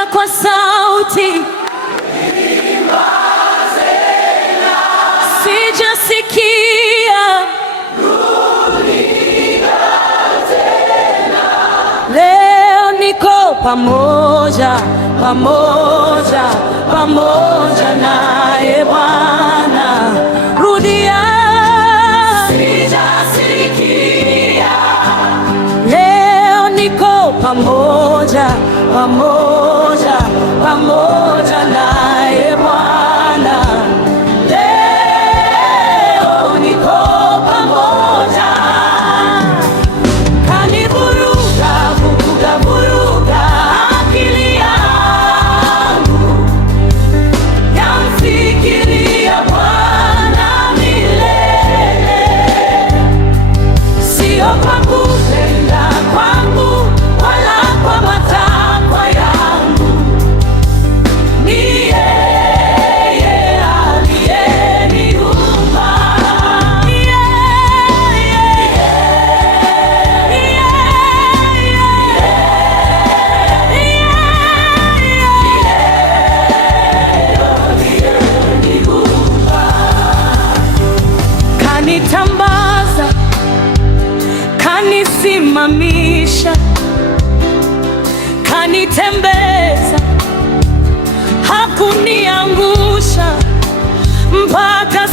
Imba kwa sauti. Sijasikia. Leo niko pamoja, pamoja, pamoja naye Bwana. Rudia. Sijasikia. Leo niko pamoja, pamoja, pamoja naye Bwana. Leo niko pamoja. Kanivuruga, vuruga, vuruga akili yangu, yamfikiria Bwana milele. Sio kwa kupenda kwangu wala kwa matakwa yangu, ni yeye aliyeniumba. Kanitambaza, kanisimamisha, kanitembeza, hakuniangusha mpaka